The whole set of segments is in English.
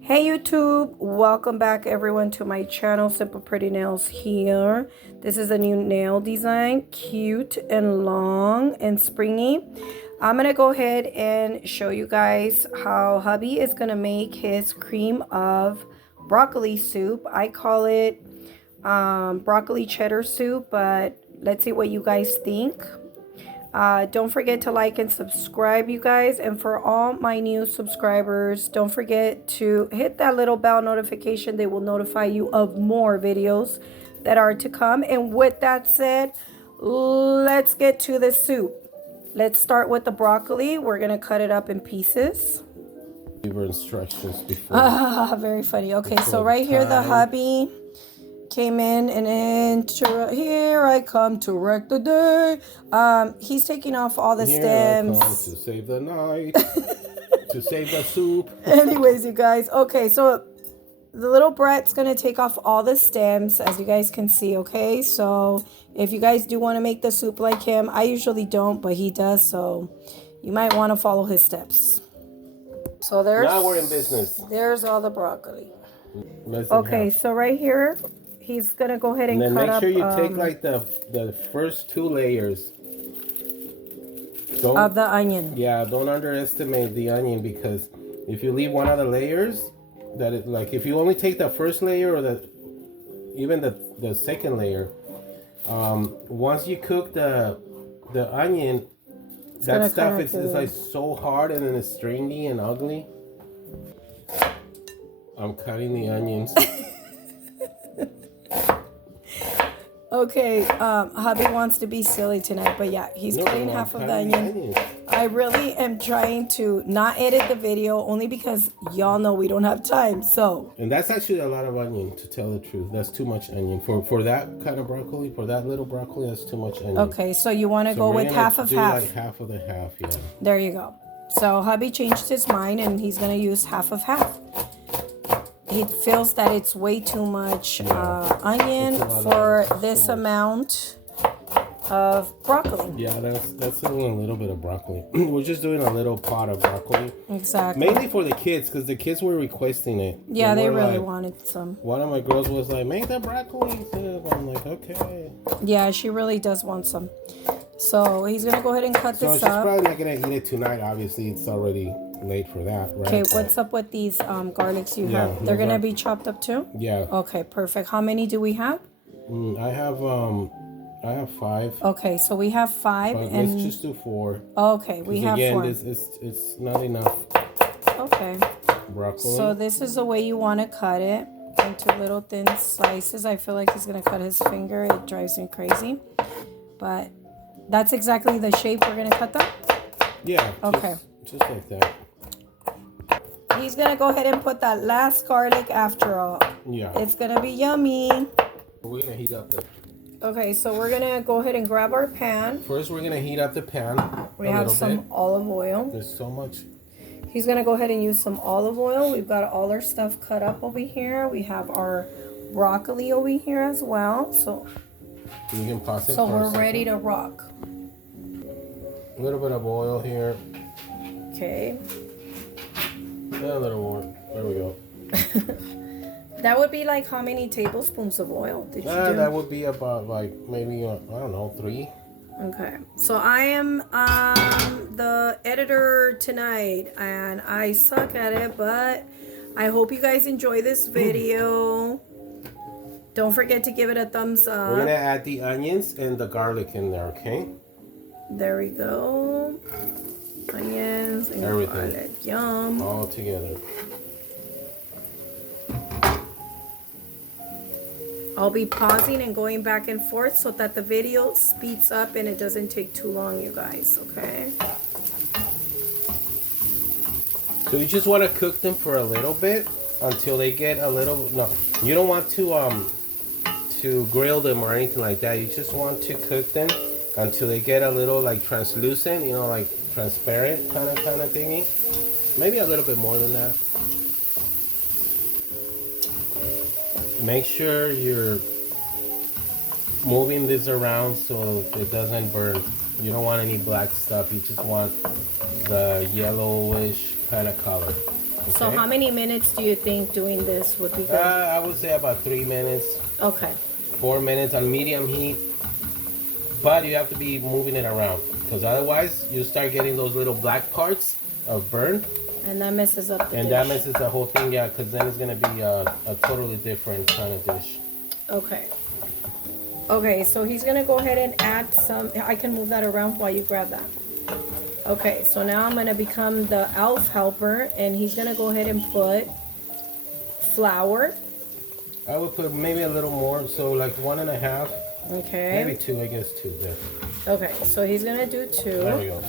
Hey YouTube, welcome back everyone to my channel. Simple Pretty Nails here. This is a new nail design, cute and long and springy. I'm gonna go ahead and show you guys how hubby is gonna make his cream of broccoli soup. I call it broccoli cheddar soup, but let's see what you guys think. Don't forget to like and subscribe, you guys. And for all my new subscribers, don't forget to hit that little bell notification. They will notify you of more videos that are to come. And with that said, let's get to the soup. Let's start with the broccoli. We're going to cut it up in pieces. We were instructions before. Very funny. Okay, so right here, the hubby came in and here I come to wreck the day. He's taking off all the stems. I come to save the night, to save the soup. Anyways, you guys. Okay, so the little Brett's gonna take off all the stems, as you guys can see. Okay, so if you guys do want to make the soup like him, I usually don't, but he does, so you might want to follow his steps. So there's, now we're in business. There's all the broccoli. Okay, so right here, he's gonna go ahead and then cut make sure up, you take like the first 2 layers of the onion. Yeah, don't underestimate the onion, because if you leave one of the layers, that it, like if you only take the first layer or even the second layer, once you cook the onion, that stuff is like so hard and then it's stringy and ugly. I'm cutting the onions. Okay, hubby wants to be silly tonight, but yeah, he's cutting half of the onion. I really am trying to not edit the video, only because y'all know we don't have time, so. And that's actually a lot of onion, to tell the truth. That's too much onion. For that kind of broccoli, for that little broccoli, that's too much onion. Okay, so you want to go with half of half. Like half of the half, yeah. There you go. So hubby changed his mind and he's going to use half of half. He feels that it's way too much onion for this amount of broccoli. Yeah, that's doing a little bit of broccoli. We're just doing a little pot of broccoli. Exactly. Mainly for the kids, because the kids were requesting it. Yeah, they really wanted some. One of my girls was like, make the broccoli. I'm like, okay. Yeah, she really does want some. So he's going to go ahead and cut this up. So she's probably not going to eat it tonight. Obviously, it's already late for that, right? Okay, what's up with these garlics you have? They're gonna be chopped up too? Yeah. Okay, perfect. How many do we have? I have 5. Okay, so we have 5, and let's just do 4. Okay, we have 4. Again, it's not enough. Okay. Broccoli. So this is the way you want to cut it, into little thin slices. I feel like he's gonna cut his finger. It drives me crazy, but that's exactly the shape we're gonna cut them. Yeah. Okay. Just like that. He's gonna go ahead and put that last garlic after all. Yeah. It's gonna be yummy. We're gonna heat up the. Okay, so we're gonna go ahead and grab our pan. First, we're gonna heat up the pan. We have some olive oil. There's so much. He's gonna go ahead and use some olive oil. We've got all our stuff cut up over here. We have our broccoli over here as well. So you can pause it. So we're ready to rock. A little bit of oil here. Okay. A little more. There we go. That would be like how many tablespoons of oil did you do? That would be about like maybe I don't know, 3. Okay. So I am the editor tonight and I suck at it, but I hope you guys enjoy this video. Don't forget to give it a thumbs up. We're gonna add the onions and the garlic in there, okay? There we go. Onions and garlic. Yum. All together. I'll be pausing and going back and forth so that the video speeds up and it doesn't take too long, you guys, okay? So you just want to cook them for a little bit until they get a little. No, you don't want to grill them or anything like that. You just want to cook them until they get a little like translucent, you know, like transparent kind of thingy. Maybe a little bit more than that. Make sure you're moving this around so it doesn't burn. You don't want any black stuff. You just want the yellowish kind of color. So how many minutes do you think doing this would be good? I would say about 3 minutes, Okay. 4 minutes on medium heat. But you have to be moving it around because otherwise you start getting those little black parts of burn. And that messes up the and dish. that messes the whole thing, yeah, because then it's going to be a totally different kind of dish. Okay. Okay, so he's going to go ahead and add some. I can move that around while you grab that. Okay, so now I'm going to become the elf helper, and he's going to go ahead and put flour. I would put maybe a little more, so like 1.5. Okay. Maybe 2, I guess 2. Yeah. Okay, so he's going to do 2. There we go.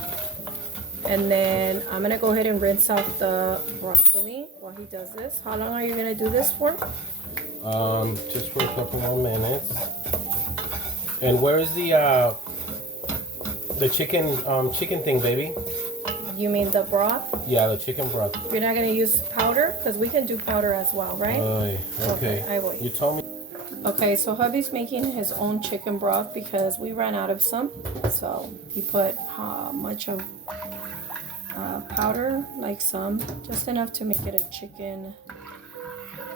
And then I'm going to go ahead and rinse out the broccoli while he does this. How long are you going to do this for? Just for a couple more minutes. And where is the chicken thing, baby? You mean the broth? Yeah, the chicken broth. You're not going to use powder? Because we can do powder as well, right? Okay. I will. You told me. Okay, so hubby's making his own chicken broth because we ran out of some. So he put much of powder, like some, just enough to make it a chicken.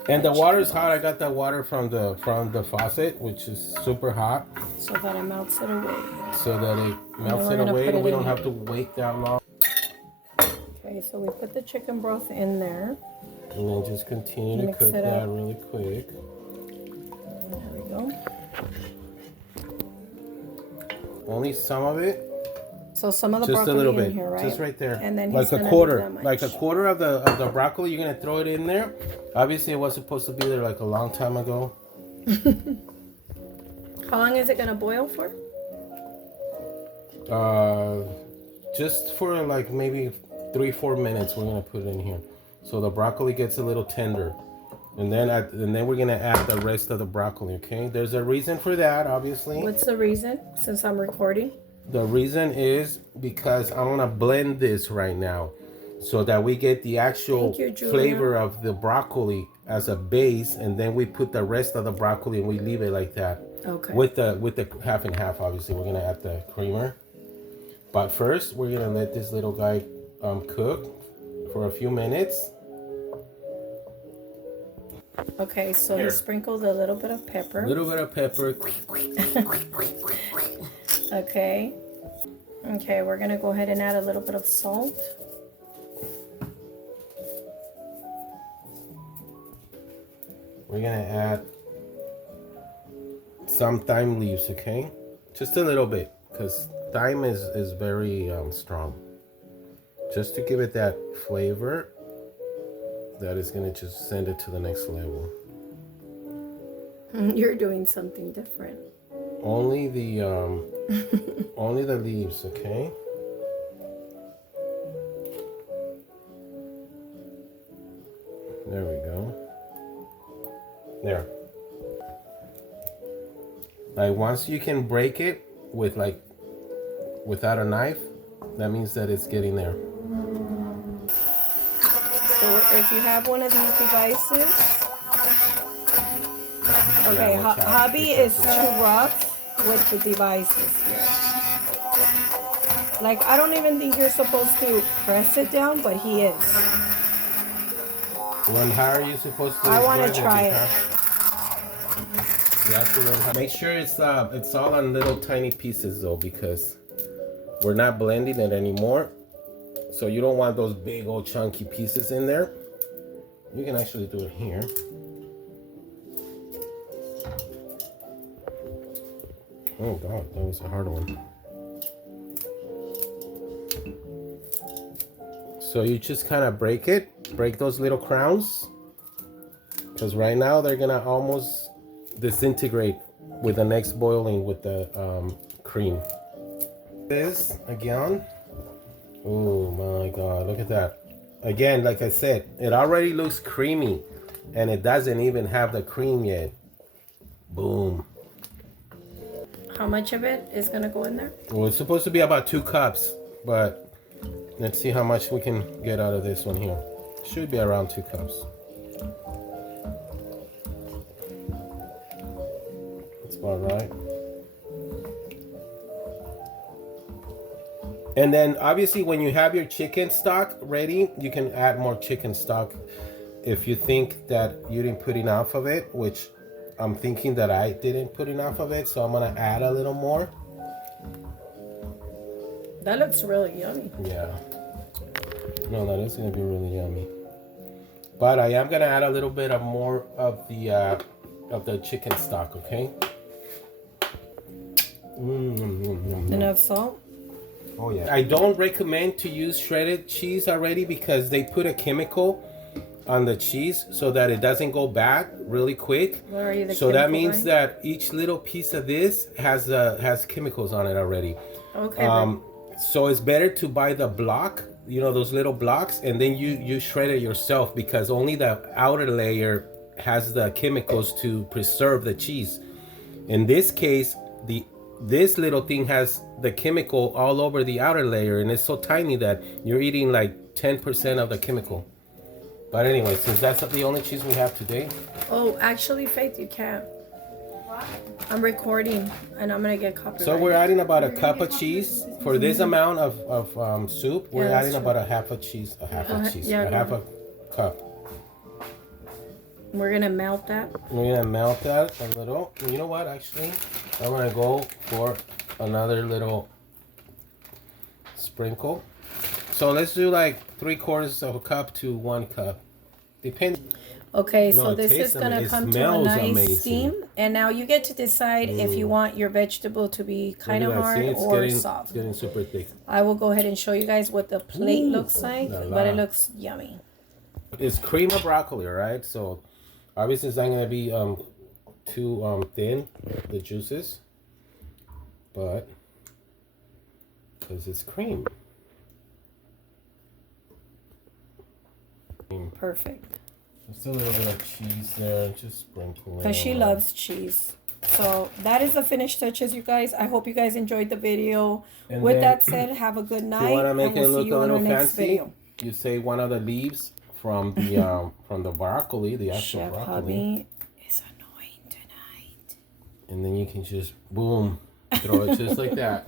And the water's hot. I got that water from the faucet, which is super hot. So that it melts it away. So that it melts it away and we don't have to wait that long. Okay, so we put the chicken broth in there. And then just continue to cook that really quick. There we go. Only some of it. So some of the just broccoli a little bit, in here, right? just right there. And then like a quarter of the broccoli. You're gonna throw it in there. Obviously, it was supposed to be there like a long time ago. How long is it gonna boil for? Just for like maybe 3-4 minutes. We're gonna put it in here, so the broccoli gets a little tender, and then we're gonna add the rest of the broccoli. Okay, there's a reason for that, obviously. What's the reason? Since I'm recording. The reason is because I want to blend this right now so that we get the actual flavor of the broccoli as a base, and then we put the rest of the broccoli and we leave it like that. Okay. With the half and half, obviously, we're gonna add the creamer. But first, we're gonna let this little guy cook for a few minutes. Okay, so we sprinkled a little bit of pepper. A little bit of pepper. Okay. Okay, we're gonna go ahead and add a little bit of salt. We're gonna add some thyme leaves, okay? Just a little bit, because thyme is very strong. Just to give it that flavor that is gonna just send it to the next level. You're doing something different. Only the only the leaves, okay? There we go. There. Like once you can break it without a knife, that means that it's getting there. So if you have one of these devices, okay, hubby is too rough with the devices here. Like, I don't even think you're supposed to press it down, but he is. When how are you supposed to? I want to try it. You have to learn how. Make sure it's all on little tiny pieces though, because we're not blending it anymore. So you don't want those big old chunky pieces in there. You can actually do it here. Oh God, that was a hard one. So you just kind of break those little crowns, because right now they're gonna almost disintegrate with the next boiling with the cream. This again. Oh my God, look at that. Again, like I said, it already looks creamy and it doesn't even have the cream yet. Boom. How much of it is gonna go in there? Well, it's supposed to be about 2 cups, but let's see how much we can get out of this one here. Should be around 2 cups. That's about right. And then obviously when you have your chicken stock ready, you can add more chicken stock if you think that you didn't put enough of it, which I'm thinking that I didn't put enough of it, so I'm gonna add a little more. That looks really yummy. Yeah. No, that is gonna be really yummy. But I am gonna add a little bit of more of the chicken stock, okay? Enough salt? Oh yeah. I don't recommend to use shredded cheese already because they put a chemical on the cheese so that it doesn't go bad really quick. What are you, the So that chemical means guy? that each little piece of this has chemicals on it already. Okay. So it's better to buy the block, you know, those little blocks, and then you shred it yourself because only the outer layer has the chemicals to preserve the cheese. In this case, this little thing has the chemical all over the outer layer, and it's so tiny that you're eating like 10% of the chemical. But anyway, since that's the only cheese we have today. Oh, actually, Faith, you can't. I'm recording, and I'm gonna get copyright. So we're adding about a cup of cheese for this amount of soup. We're Yeah, adding that's about a half a cup. We're gonna melt that. We're gonna melt that a little. You know what? Actually, I'm gonna go for another little sprinkle. So let's do like 3/4 of a cup to 1 cup, depending. Okay, No, so it this tastes is gonna amazing. come It to a smells nice amazing. steam, and now you get to decide if you want your vegetable to be kind of hard or soft. It's getting super thick. I will go ahead and show you guys what the plate Ooh, looks like, la la. but it looks yummy. It's cream of broccoli, right? So obviously it's not gonna be too thin, the juices, but because it's cream. Perfect. Just a little bit of cheese there, just sprinkle it. Because she loves cheese. So that is the finished touches, you guys. I hope you guys enjoyed the video. And With then, that said, have a good If night. you want to make and it we'll see look you a on little our next fancy, video. you say one of the leaves from the broccoli, the actual Chef broccoli, Hubby is annoying tonight. and then you can just boom, throw it just like that.